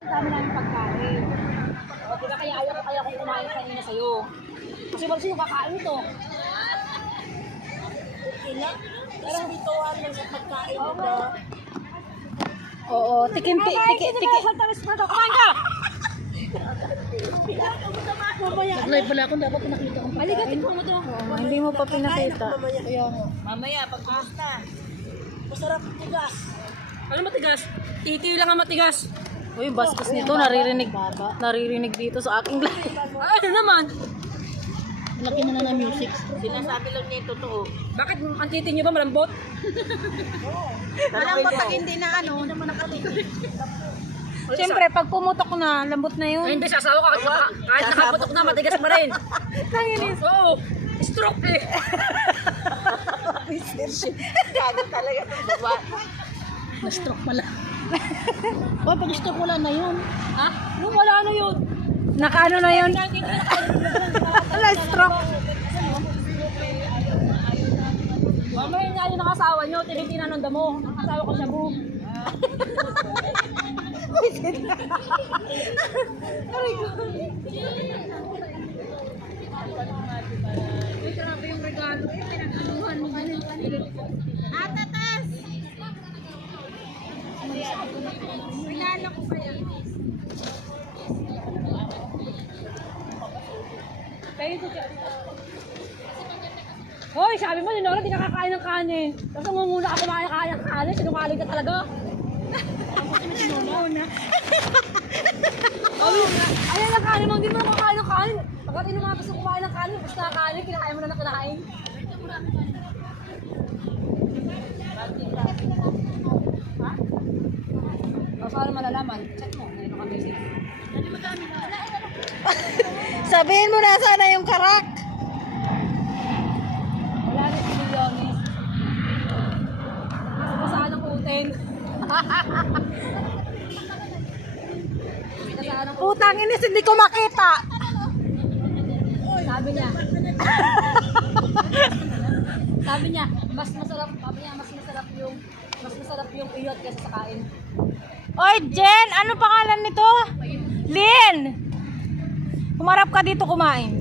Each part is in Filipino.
Ang dami namin pagkain. O, diba kaya ko kumain kanina sa'yo. Kasi wala sa'yo kakain ito. Okay na. Pero bituan lang sa pagkain mo ba? Oo, tikim. Kumain ka! Nag-live pala ako, dapat pinakita kong Maligatin mo ito. Hindi mo pa pinakita. Kaya mo. Mamaya, pagbukas na. Masarap tigas. Ano matigas? Titi lang ang matigas. Uy, bastos nito, naririnig dito sa aking live. Ano naman? Laki na ng music. Sinasabi lang niya yung totoo. Bakit ang titi niyo ba malambot? Malambot pag hindi na ano, hindi naman nakatigas. Siyempre, pag pumutok na, lambot na yun. Ay, hindi, sasawa ka. Kahit nakaputok na, matigas pa rin. Nanginis. Oo. Stroke eh. Gago talaga. Na-stroke pala. Uy, pag-stroke wala na yun. Ha? Nung wala na yun. Nakaano na yun? Wala, stroke. Mamaya nga yung nakasawa nyo, tinitingnan ng damo. Ang asawa ko siya bu. Ay, grabe yung regalo. Pinag-anuhan mo. Atatas! Regalo ko pa yan. Kayo ito siya. Hoy, sabi mo, Nora, di ka kakain ng kanin. Tapos nangunguna ka kumain ng kanin. Sinungaling ka talaga. Sinungaling. Ayan ang kanin mo, hindi mo na kakain ng kanin. Pagkat inuman gusto kumain ng kanin, basta kanin, kinakain mo na kinain. Ha? O, saan malalaman? Check mo, ngayon ka message. Sabihin mo na sana yung karak. Wala na si Milyones. Gusto saan ang putin? Gusto saan ang putin? Putang inis, hindi ko makita. Sabi niya. Sabi niya, mas masarap yung iyot kaysa sa kain. Oy, Jen, ano pangalan nito? Lynn! Humarap ka dito kumain.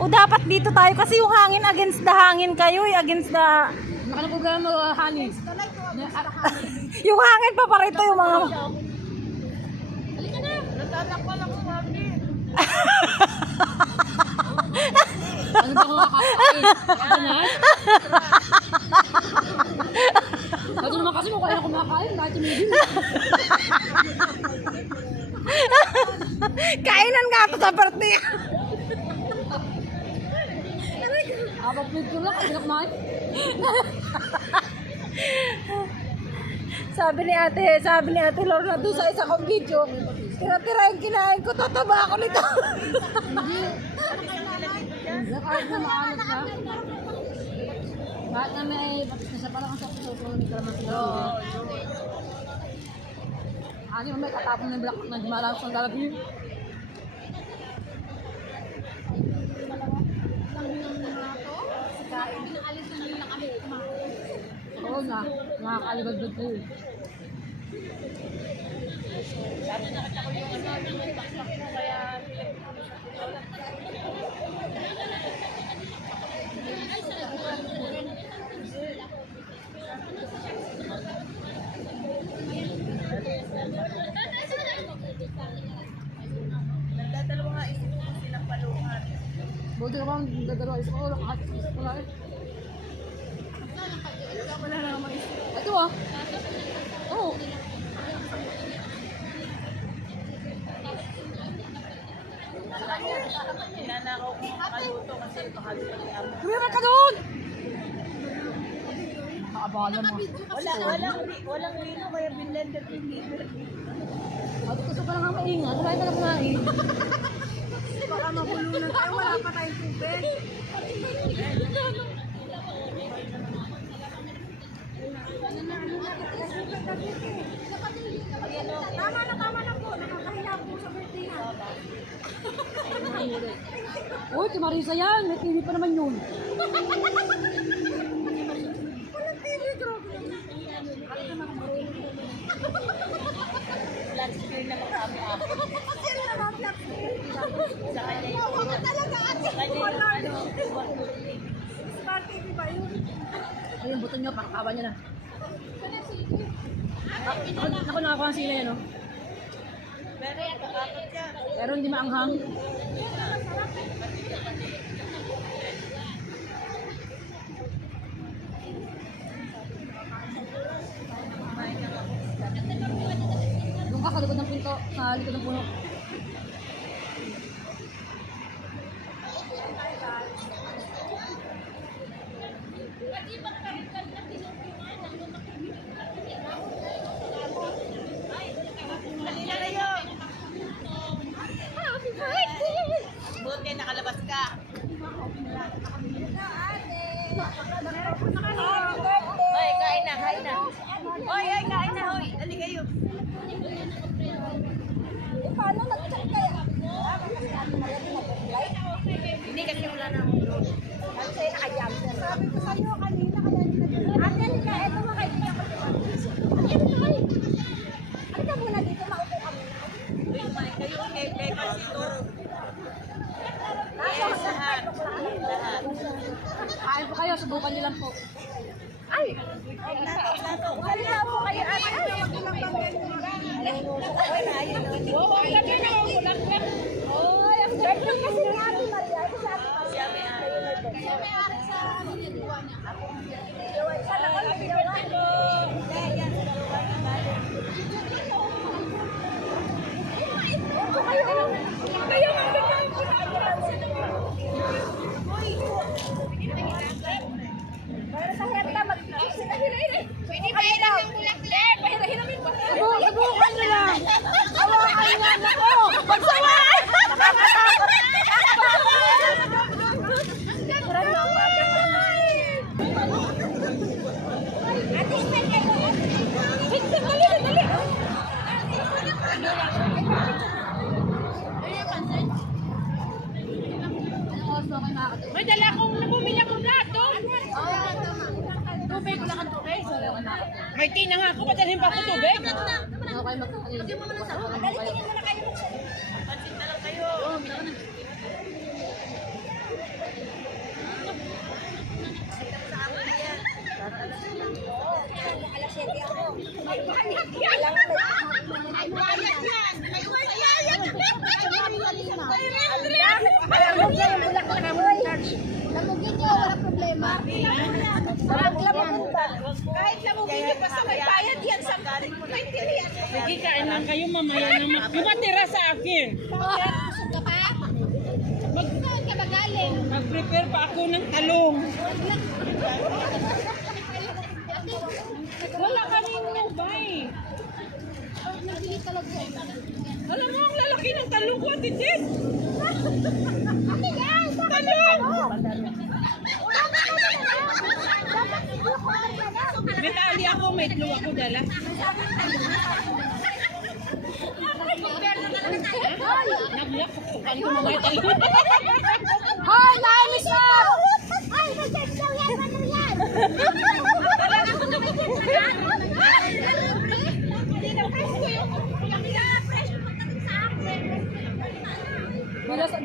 O dapat dito tayo kasi yung hangin against the hangin kayo, against the... Baka na programa mo, honey. Yung hangin pa parito yung mga... Halika na. Natatakpan ako, mami. Ano ba kung makakain? Ano na? Ito naman kasi kung kaya kumakain, kahit tumigil. Kainan nga ito sa birthday. Abang picture lang, kasi na kumain. Sabi ni ate Lorna doon sa isa kong video, tira-tira yung kinain ko, tataba ako nito. Kahit na maalat na. Kahit na may batis na siya, parang ang sakit sa may kalaman sila. Ano yung may katapon ng black na dumalang sa lalagyan. Oo nga, nakakalibad-bad ko yun. Nagdadalawa nga isip ko silang paluhan. Buti ka bang dadalawa isa ko, kahit isa ko lang eh. Wala na naman isip. Ito ah. Oo. Ninanakaw ko ang kaluto kasi pakaluto ni Amo. Kumira ka doon! Nakabala mo. Walang lino, kaya binlender ko yung lino. At gusto ka lang ang maingat, wala ka lang kumain. Baka mabulunan tayo, wala pa tayong tubig. Tama na po. Nakakahiya po sa birthday na. Uy, kay Marisa yan. May TV pa naman yun. Walang TV, grabe naman. Sa kanya yung talaga ate. Ayun, buto nyo, pakakawan nyo na. Ako nakakuha ang sila yan, no? Pero yan, kakapot siya. Pero hindi maanghang. Doon ka sa likod ng pinto, sa likod ng puno. Halina kayo. Buti, nakalabas ka. Hoy, kain na, kain na. Hoy, hoy, kain na, hoy. Dali kayo. Paano nag-check kaya? Kasi ano malaki nag-flight? Hindi kasi wala na. Kasi nakayam. Sabi ko sa'yo kanina kaya ate, ka, eto mga kaibigan ko. Ano ka muna dito? Maupo kami. Uy, kumain kayo. Kay Pasito. Yes, lahat. Lahat. Kain po kayo, subukan nyo lang po. Ay! Lato. Wala po kayo. Ate, ano magkulang bang ganyan? Oy, ang birthday kasi ni Ate Maria. Ito si Ate Maria. Siya may ari. Sana all of you. Kayo ang ganyan po na para sa heta pwede pa ilang ng bulak-bulak. Pahira-hiramin pa. Subukan nyo lang. Hawakan nga na ko. Pagsawaan! Nakakatakot. Kurang mo ako. Ate, spell kayo. Dali. May dala akong bumili akong plato. Tubig, wala kang tubig. Sorry, ako nakakot. May tina nga ako, padalhin pa ako tubig. Ako kayo magkakalit. Dali, tingin mo na kayo. Pansit na lang kayo. Alas 7 ako. Kailangan may bayad yan. May bayad. Lamog yan yung bulak na kamoy. Lamogin nyo, walang problema. Lamogin ba? Kahit lamogin nyo, basta may bayad yan sa maintindihan. Sige, kain lang kayo mamaya naman. Yung matira sa akin. Busog ka pa? Saan ka ba galing? Mag-prepare pa ako ng talong. Wala kanino ba eh. Nabili talaga. Alam mo, ang lalaki ng talong ko, Ate Jen. Ate yan! Talong! Dapat May tali ako, may itlog ako dala. Nagulak, pupukan ko mga talong. Hoy, nainis na! Ay, mag-text daw yan! Ano yan?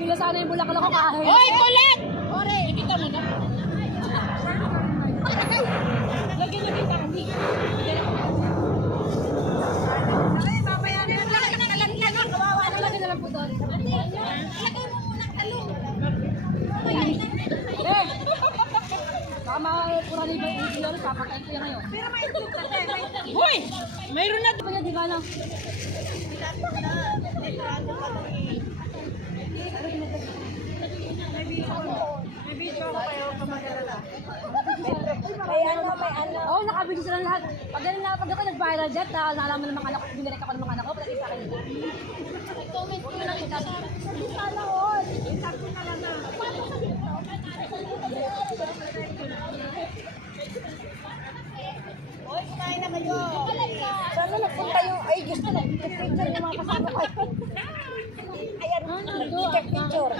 Bila sana yung bulaklak ko kahit. Hoy, kulit! Ore! Kita mo na. Lagyan pa kami. Ay, babayaran mo lang. Nakalantan na. Kawawa Ano lagi na lang po doon? Lagay mo muna ang talong. Eh! Baka makapura na yung video rin, papakain ko yan ngayon. Pero may itlog kasi. May itlog. Hoy! Mayroon na. Ito pa di ba na? May ano, may ano. Oo, nakabili sila lahat. Pag ako nag-viral jet, nalaman ng mga anak ko, binirek ako ng mga anak ko, pati sa akin. Comment ko lang ito. Sana all. Sabi na lang na. Hoy, kumain na kayo. Sana nagpunta yung, ay gusto na, picture yung mga kasama ko. Ayan, picture.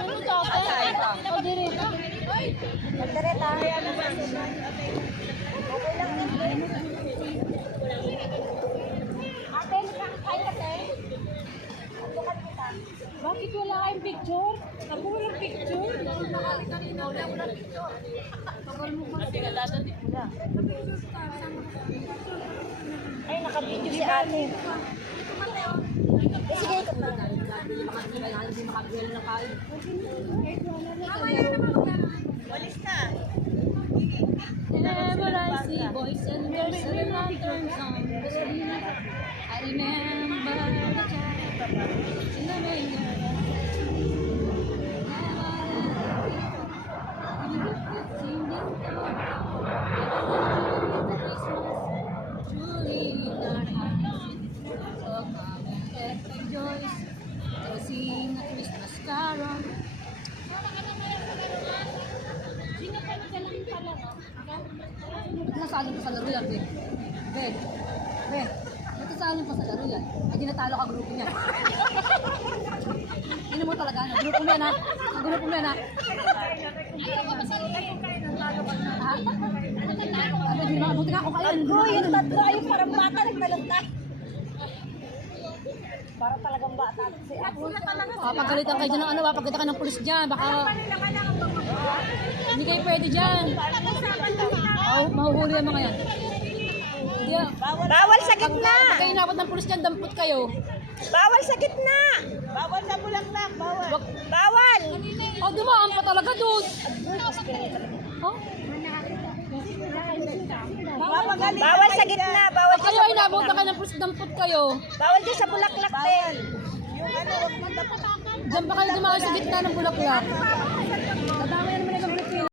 O, diri. Magdareta. Okay lang din. Ate, nakakain ka, te? Ito ka Bakit wala kayong picture? Ako walang picture. Ay, naka-video si ate. Sige, ikaw na. Hindi makabili ng kain. Walis na. Whenever I see boys and girls and lanterns on the street, I remember the child in the manger. Truly not happy, so come and rejoice, to sing a Christmas carol. Ba't nasalin pa sa laro yan, Ben? Ben? Ben? Ba't nasalin pa sa laro yan? Ay, ginatalo ka grupo niya. Yun mo talaga, ano? Grupo mo yan, ha? Ang grupo mo yan, ha? Ha? Sabi, buti nga ako kayo. Ako, yung tatlo ay parang bata nagtalong na. Para talagang bata. Si ate. Pagalitan kayo dyan ng ano, pagalitan ka ng pulis dyan. Baka hindi kayo pwede dyan. Mahuhuli ang mga yan. Hindi, Bawal sa gitna! pag kayo inabot ng pulis dyan, dampot kayo. Bawal sa gitna! Bawal sa bulaklak, bawal. Bawal! Dumaan pa talaga doon. Huh? Bawal sa gitna! Bawal Pag kayo inabot na kayo ng pulis, dampot kayo. Bawal din sa bulaklak din. Yung ano, wag mo dapat. Diyan pa kayo dumaan sa gitna ng bulaklak.